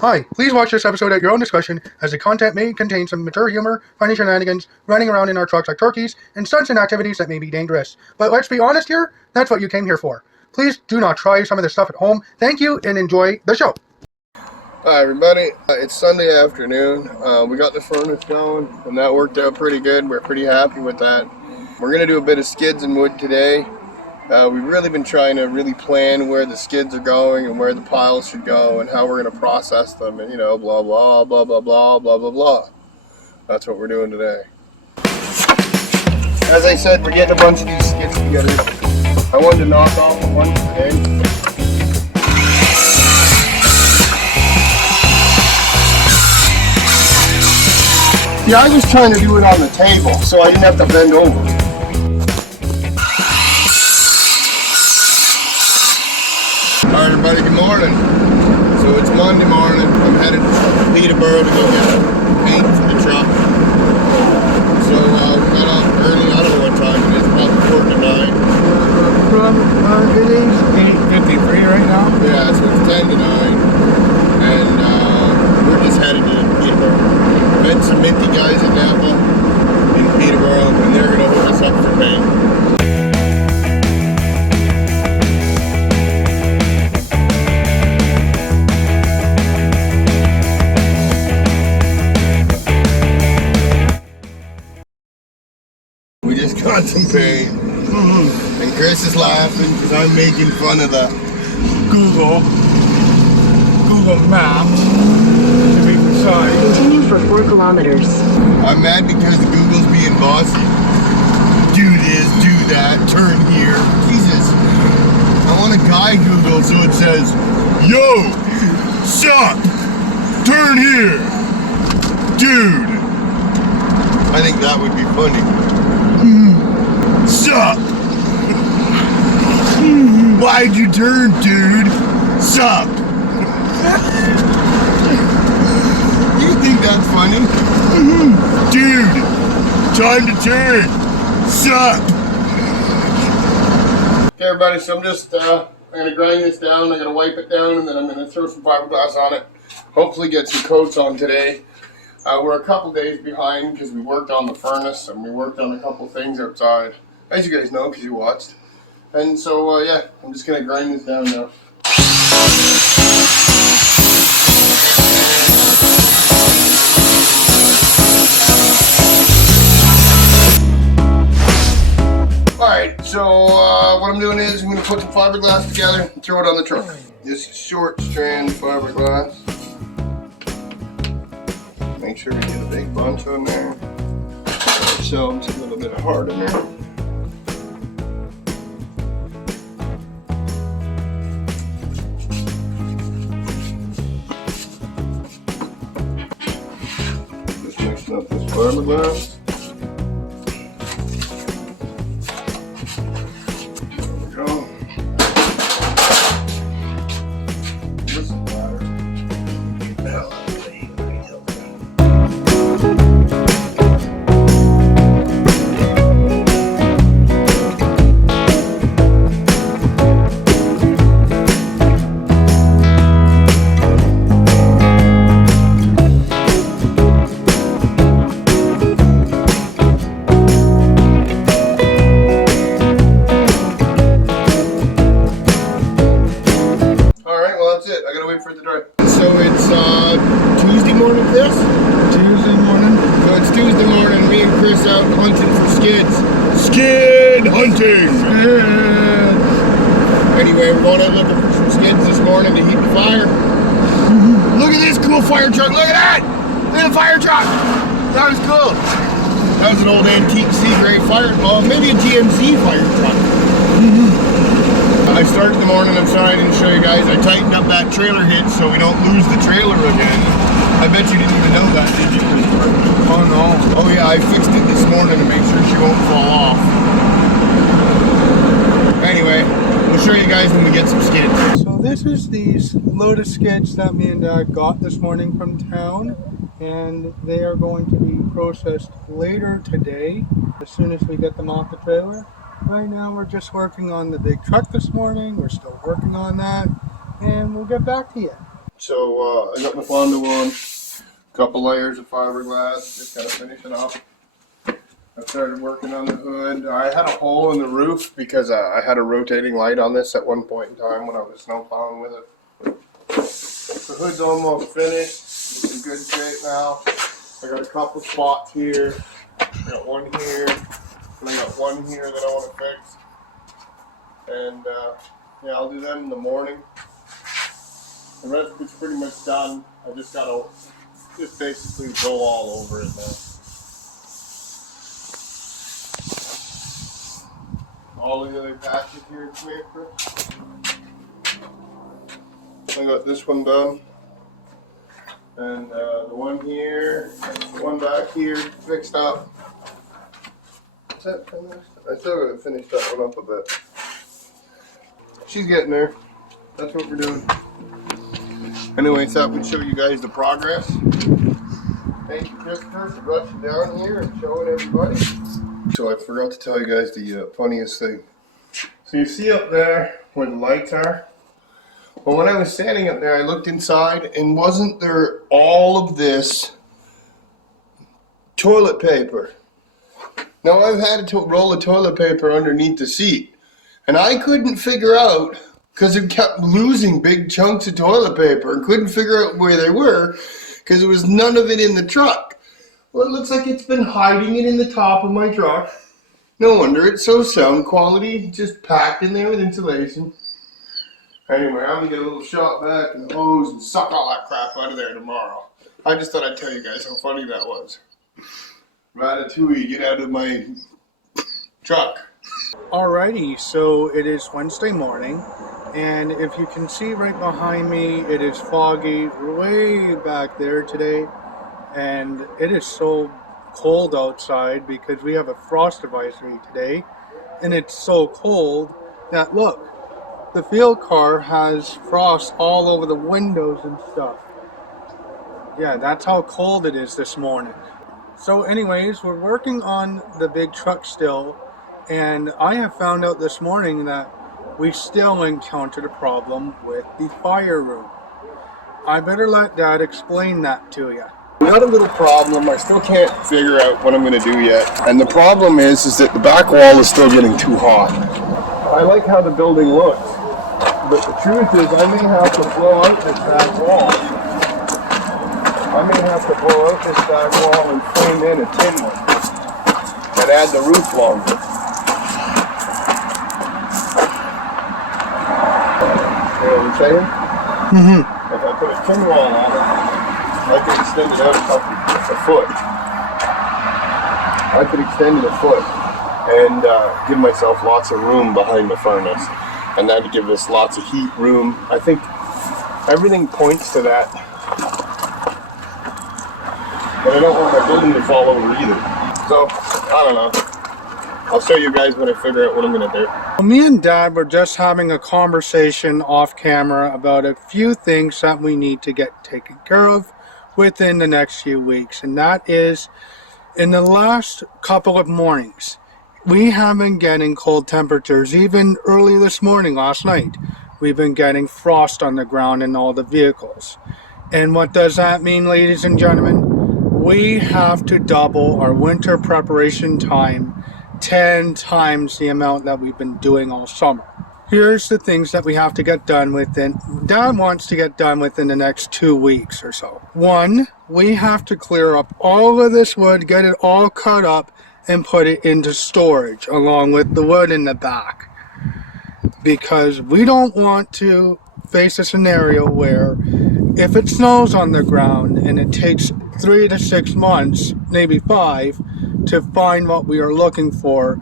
Hi, please watch this episode at your own discretion, as the content may contain some mature humor, funny shenanigans, running around in our trucks like turkeys, and stunts and activities that may be dangerous. But let's be honest here, that's what you came here for. Please do not try some of this stuff at home. Thank you, and enjoy the show. Hi everybody, it's Sunday afternoon. We got the furnace going and that worked out pretty good. We're pretty happy with that. We're going to do a bit of skids and wood today. We've really been trying to really plan where the skids are going and where the piles should go and how we're going to process them and blah blah blah blah blah blah blah blah blah. That's what we're doing today. As I said, we're getting a bunch of these skids together. I wanted to knock off a bunch today. Yeah, I was trying to do it on the table, so I didn't have to bend over. Alright everybody, good morning. So it's Monday morning. I'm headed to Peterborough to go get paint for the truck. So we got up early, I don't know what time it is, probably 4 to 9. It is 8:53 right now. Yeah, so it's 10 to 9. And we're just headed to Peterborough. Met some minty guys in Napa, in Peterborough, and they're going to hook us up for paint. We just got some paint, and Chris is laughing because I'm making fun of the Google Maps, to be precise. Continue for 4 kilometers. I'm mad because Google's being bossy. Do this, do that, turn here. Jesus. I want a guy Google so it says, yo, sup, turn here, dude. I think that would be funny. Sup. Why'd you turn, dude? Sup. You think that's funny? Dude, time to turn. Sup? Okay everybody, so I'm going to grind this down, I'm going to wipe it down, and then I'm going to throw some fiberglass on it. Hopefully get some coats on today. We're a couple days behind because we worked on the furnace and we worked on a couple things outside, as you guys know because you watched. And so yeah, I'm just going to grind this down now. Alright, so what I'm doing is I'm going to put some fiberglass together and throw it on the truck. This short strand fiberglass. Make sure we get a big bunch on there. Ourselves a little bit of hardener. Just mixing up this fiberglass. For it to dry. So it's Tuesday morning, Chris? Tuesday morning. So it's Tuesday morning, me and Chris out hunting for skids. Skid hunting! Anyway, we're going out looking for some skids this morning to heat the fire. Look at this cool fire truck, look at that! Look at the fire truck! That was cool. That was an old antique C-grade fire, well maybe a GMC fire truck. I started the morning, I'm sorry I didn't show you guys, I tightened up that trailer hitch so we don't lose the trailer again. I bet you didn't even know that, did you? Oh no. Oh yeah, I fixed it this morning to make sure she won't fall off. Anyway, we'll show you guys when we get some skids. So this is these load of skids that me and Dad got this morning from town, and they are going to be processed later today as soon as we get them off the trailer. Right now we're just working on the big truck this morning. We're still working on that, and we'll get back to you. So I got my Fonda on, a couple layers of fiberglass, just gotta finish it up. I started working on the hood. I had a hole in the roof because I had a rotating light on this at one point in time when I was snow plowing with it. The hood's almost finished. It's in good shape now. I got a couple spots here. I got one here, and I got one here that I want to fix. And yeah, I'll do them in the morning. The rest of it's pretty much done. I just gotta basically go all over it now. All the other patches here, I got this one done, and the one here, the one back here fixed up. Is that finished? I still gotta finish that one up a bit. She's getting there. That's what we're doing. Anyway, thought we'd show you guys the progress. Thank you, Christopher, for rushing down here and showing everybody. So I forgot to tell you guys the funniest thing. So you see up there where the lights are? Well, when I was standing up there, I looked inside, and wasn't there all of this toilet paper? Now I've had a roll of toilet paper underneath the seat, and I couldn't figure out, because it kept losing big chunks of toilet paper, and couldn't figure out where they were, because there was none of it in the truck. Well, it looks like it's been hiding it in the top of my truck. No wonder it's so sound quality, just packed in there with insulation. Anyway, I'm gonna get a little shot back and the hose and suck all that crap out of there tomorrow. I just thought I'd tell you guys how funny that was. Ratatouille, get out of my truck. Alrighty, so it is Wednesday morning, and if you can see right behind me, it is foggy way back there today, and it is so cold outside because we have a frost advisory today, and it's so cold that, look, the field car has frost all over the windows and stuff. Yeah, that's how cold it is this morning. So anyways, we're working on the big truck still, and I have found out this morning that we still encountered a problem with the fire room. I better let Dad explain that to you. We got a little problem. I still can't figure out what I'm going to do yet. And the problem is that the back wall is still getting too hot. I like how the building looks, but the truth is I may have to blow out this back wall. I may have to blow out this back wall and frame in a tin one and add the roof longer. You know what I'm saying? Mm-hmm. If I put a tin wall on it, I could extend it out a foot. I could extend it a foot and give myself lots of room behind the furnace, and that'd give us lots of heat room. I think everything points to that, but I don't want my building to fall over either. So I don't know. I'll show you guys when I figure out what I'm gonna do. Well, me and Dad were just having a conversation off camera about a few things that we need to get taken care of within the next few weeks, and that is, in the last couple of mornings, we have been getting cold temperatures. Even early this morning, last night, we've been getting frost on the ground in all the vehicles. And what does that mean, ladies and gentlemen? We have to double our winter preparation time 10 times the amount that we've been doing all summer. Here's the things that we have to get done within. Dad wants to get done within the next 2 weeks or so. One, we have to clear up all of this wood, get it all cut up, and put it into storage along with the wood in the back. Because we don't want to face a scenario where if it snows on the ground and it takes 3 to 6 months, maybe 5, to find what we are looking for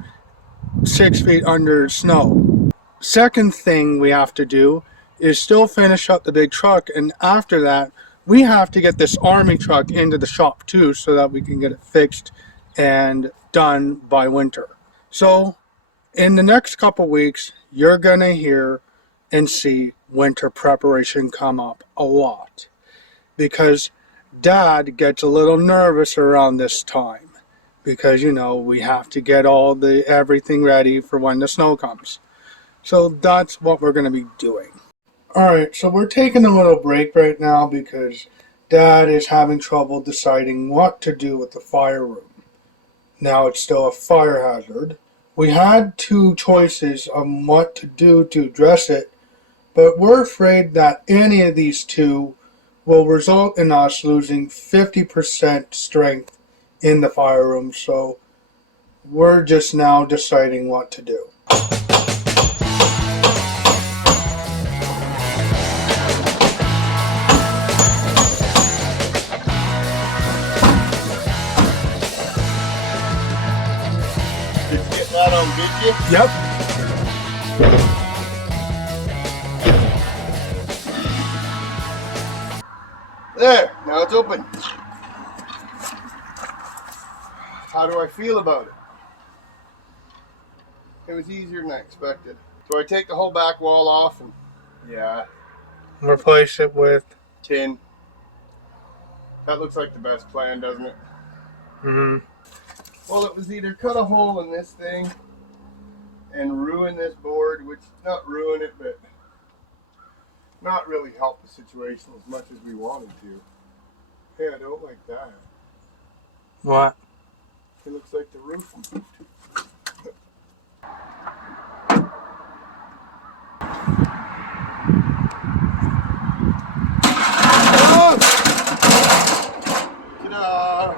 6 feet under snow. Second thing we have to do is still finish up the big truck, and after that we have to get this army truck into the shop too so that we can get it fixed and done by winter. So in the next couple weeks you're gonna hear and see winter preparation come up a lot, because Dad gets a little nervous around this time because, you know, we have to get everything ready for when the snow comes. So that's what we're going to be doing. Alright, so we're taking a little break right now because Dad is having trouble deciding what to do with the fire room. Now it's still a fire hazard. We had two choices on what to do to address it, but we're afraid that any of these two will result in us losing 50% strength in the fire room, so we're just now deciding what to do. Did you get that on video? Yep. There, now it's open. How do I feel about it? It was easier than I expected. So I take the whole back wall off and yeah, Replace it with tin. That looks like the best plan, doesn't it? Well, it was either cut a hole in this thing and ruin this board, which not ruin it, but not really help the situation as much as we wanted to. Hey, I don't like that. what? It looks like the roof moved. Ta-da!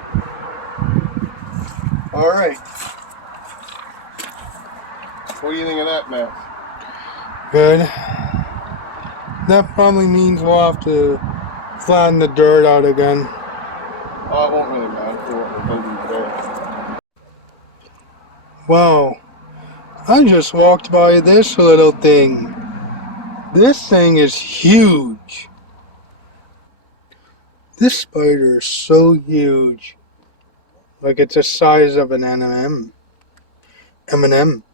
All right. What do you think of that mess? Good. That probably means we'll have to flatten the dirt out again. Oh, it won't really matter for what we're building today. Wow. I just walked by this little thing. This thing is huge. This spider is so huge. Like it's the size of an M&M. M&M.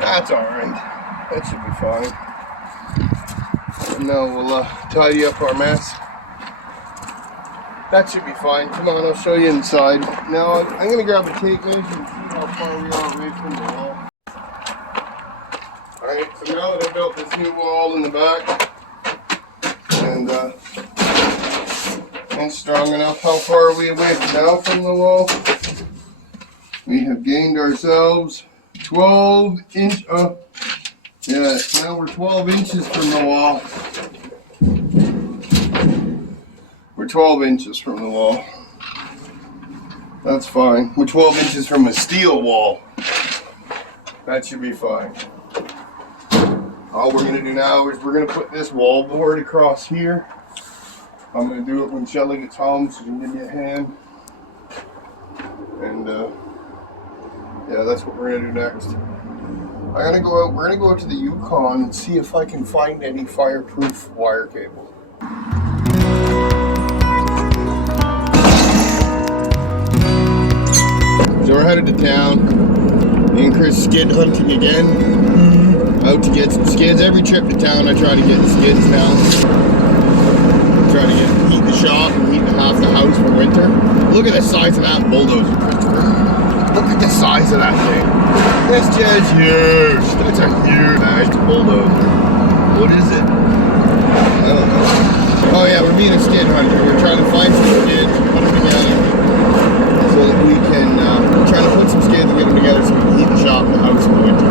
That's alright. That should be fine. And now we'll tidy up our mess. That should be fine. Come on, I'll show you inside. Now I'm going to grab a tape measure and see how far we are away from the wall. Alright, so now that I built this new wall in the back, and strong enough, how far are we away now from the wall? We have gained ourselves 12 inch, yeah, now we're 12 inches from the wall. We're 12 inches from the wall. That's fine. We're 12 inches from a steel wall. That should be fine. All we're going to do now is we're going to put this wall board across here. I'm going to do it when Shelly gets home so she can give me a hand. And yeah, that's what we're going to do next. We're going to go out to the Yukon and see if I can find any fireproof wire cable. So we're headed to town. Me and Chris skid hunting again. Out to get some skids. Every trip to town I try to get skids now. Try to heat the shop and heat half the house for winter. Look at the size of that bulldozer, Christopher. Look at the size of that thing. That's just huge. That's a huge bulldozer. What is it? I don't know. Oh yeah, we're being a skid hunter. We're trying to find some skids, put them together, so that we can try to put some skids and get them together so we can heat the shop and the house in the winter.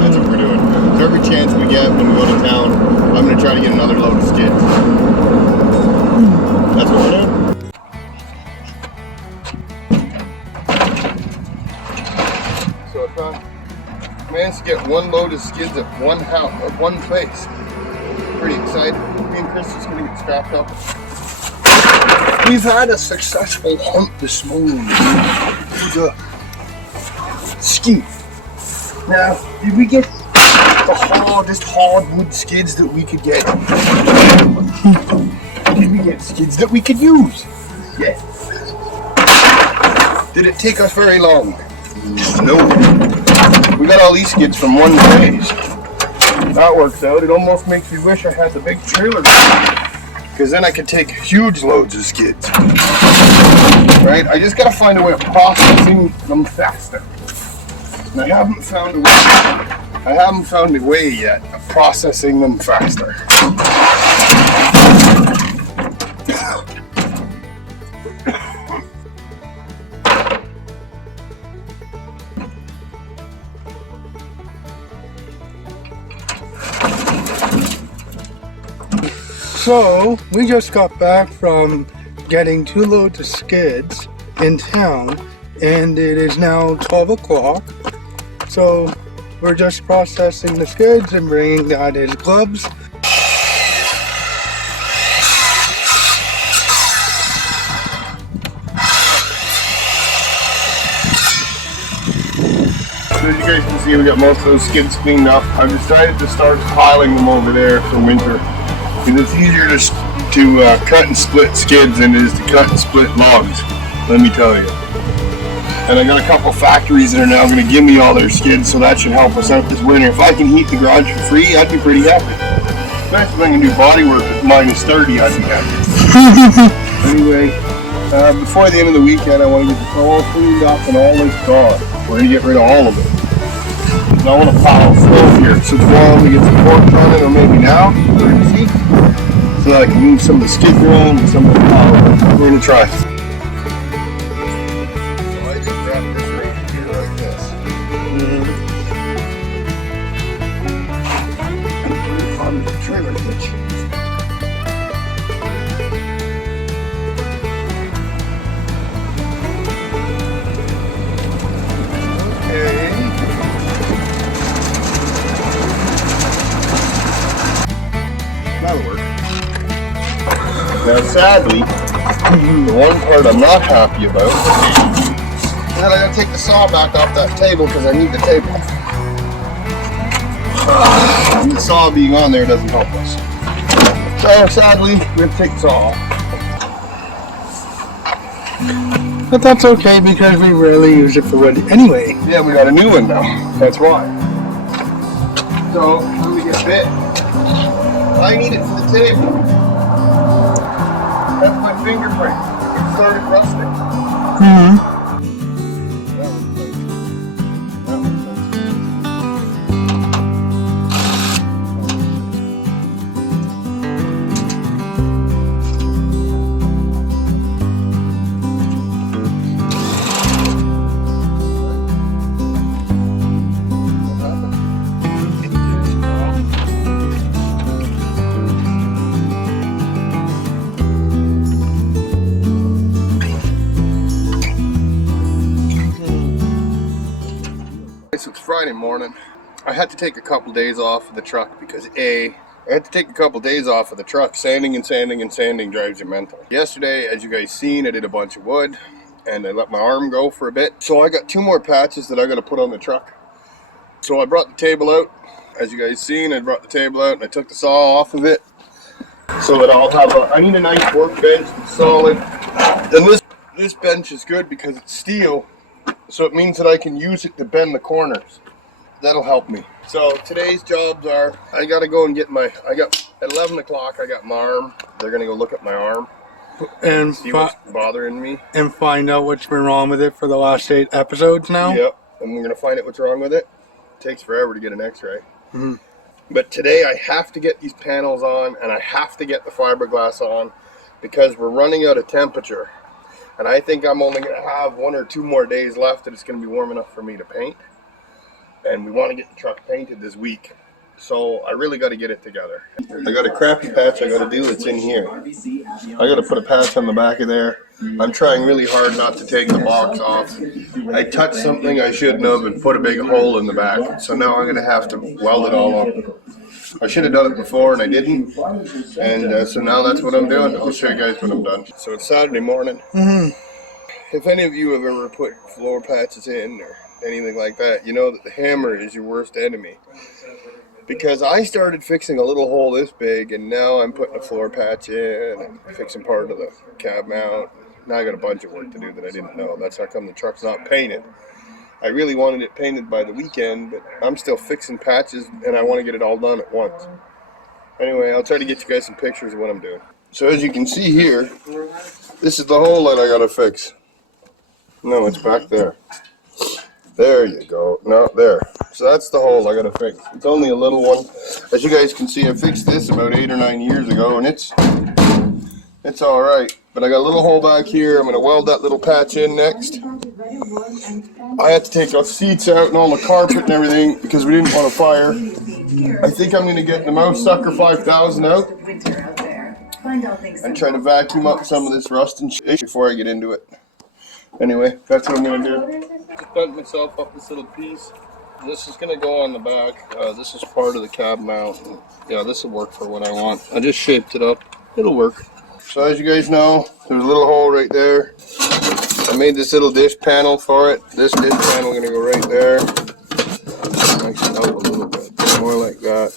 That's what we're doing. So every chance we get when we go to town, I'm going to try to get another load of skids. That's what we're doing. So I managed to get one load of skids at one place. Pretty excited. Me and Chris is going to get strapped up. We've had a successful hunt this morning. Ski. Now, did we get the hardest hardwood skids that we could get? Did we get skids that we could use? Yeah. Did it take us very long? No. We got all these skids from one place. that works out. It almost makes me wish I had the big trailer, because then I could take huge loads of skids. Right? I just got to find a way of processing them faster. And I haven't found a way yet of processing them faster. So, we just got back from getting 2 loads of skids in town, and it is now 12 o'clock. So, we're just processing the skids and bringing Dad his gloves. So as you guys can see, we got most of those skids cleaned up. I've decided to start piling them over there for winter. Because it's easier to cut and split skids than it is to cut and split logs, let me tell you. And I got a couple factories that are now going to give me all their skids, so that should help us out this winter. If I can heat the garage for free, I'd be pretty happy. Especially if I can do body work at -30, I'd be happy. Anyway, before the end of the weekend, I want to get this all cleaned up and all this gone. We're going to get rid of all of it. And I want to pile flow here. So tomorrow we get some torch on it, or maybe now, we're going to see. So that I can move some of the skids around and some of the pile. We're going to try. So I just wrap this right here like this. On the trailer hitch. That'll work. Now sadly, the one part I'm not happy about is that I gotta take the saw back off that table because I need the table. And the saw being on there doesn't help us. So sadly, we have to take the saw off. But that's okay because we rarely use it for wood anyway. Yeah, we got a new one now. That's why. So when we get bit, I need it for the table. That's my fingerprint. It started rusting. Mm-hmm. That was nice. So it's Friday morning. I had to take a couple days off of the truck because I had to take a couple days off of the truck. Sanding and sanding and sanding drives you mental. Yesterday, as you guys seen, I did a bunch of wood and I let my arm go for a bit. So I got 2 more patches that I got to put on the truck. So I brought the table out. As you guys seen, I brought the table out and I took the saw off of it so that I'll have I need a nice workbench that's solid. And this bench is good because it's steel. So it means that I can use it to bend the corners. That'll help me. So today's jobs are, I gotta go and get at 11 o'clock I got my arm. They're gonna go look at my arm And see what's bothering me. And find out what's been wrong with it for the last 8 episodes now? Yep, and we're gonna find out what's wrong with it. It takes forever to get an x-ray. Mm-hmm. But today I have to get these panels on and I have to get the fiberglass on because we're running out of temperature. And I think I'm only going to have 1 or 2 more days left that it's going to be warm enough for me to paint. And we want to get the truck painted this week. So I really got to get it together. I got a crappy patch I got to do that's in here. I got to put a patch on the back of there. I'm trying really hard not to take the box off. I touched something I shouldn't have and put a big hole in the back. So now I'm going to have to weld it all up. I should have done it before and I didn't. And so now that's what I'm doing. I'll show you guys what I'm done. So it's Saturday morning. Mm-hmm. If any of you have ever put floor patches in or anything like that, you know that the hammer is your worst enemy. Because I started fixing a little hole this big and now I'm putting a floor patch in and fixing part of the cab mount. Now I got a bunch of work to do that I didn't know. That's how come the truck's not painted. I really wanted it painted by the weekend, but I'm still fixing patches and I want to get it all done at once. Anyway, I'll try to get you guys some pictures of what I'm doing. So as you can see here, this is the hole that I gotta fix. No, it's back there. There you go. No, there. So that's the hole I gotta fix. It's only a little one. As you guys can see, I fixed this about 8 or 9 years ago, and it's all right. But I got a little hole back here. I'm gonna weld that little patch in next. I had to take the seats out and all the carpet and everything because we didn't want a fire. I think I'm gonna get the Mouse Sucker 5000 out and try to vacuum up some of this rust and shit before I get into it. Anyway, that's what I'm gonna do. Just bent myself up this little piece. This is gonna go on the back. This is part of the cab mount. Yeah, this will work for what I want. I just shaped it up. It'll work. So as you guys know, there's a little hole right there. I made this little dish panel for it. This dish panel is gonna go right there. Make it up a little bit, more like that.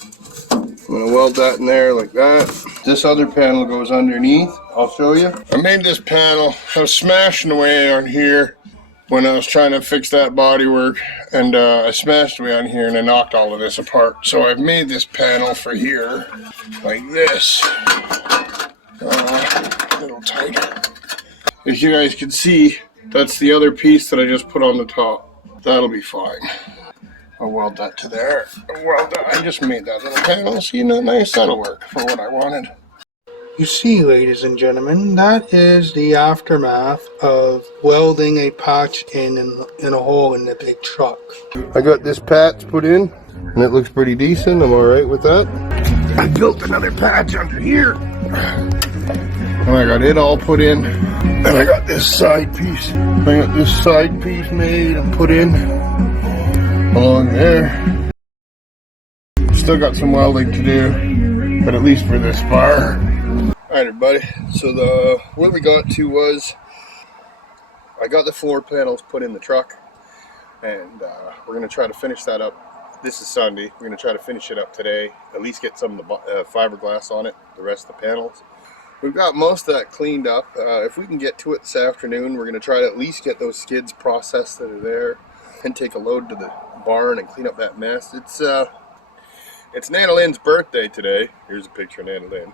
I'm gonna weld that in there like that. This other panel goes underneath. I'll show you. I made this panel. I was smashing away on here when I was trying to fix that bodywork, and I smashed away on here and I knocked all of this apart. So I've made this panel for here like this. A little tighter. As you guys can see, that's the other piece that I just put on the top. That'll be fine. I'll weld that to there. I just made that little panel. See, nice. That'll work for what I wanted. You see, ladies and gentlemen, that is the aftermath of welding a patch in a hole in the big truck. I got this patch put in, and it looks pretty decent. I'm alright with that. I built another patch under here. And I got it all put in. And I got this side piece. I got this side piece made and put in along there. Still got some welding to do, but at least for this far. Alright everybody, so what we got to was, I got the floor panels put in the truck, and we're going to try to finish that up. This is Sunday. We're going to try to finish it up today, at least get some of the fiberglass on it, the rest of the panels. We've got most of that cleaned up. If we can get to it this afternoon, we're going to try to at least get those skids processed that are there and take a load to the barn and clean up that mess. It's Nana Lynn's birthday today. Here's a picture of Nana Lynn.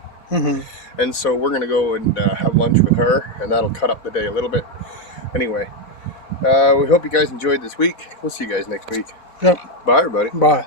And so we're going to go and have lunch with her, and that'll cut up the day a little bit. Anyway, we hope you guys enjoyed this week. We'll see you guys next week. Yep. Bye, everybody. Bye.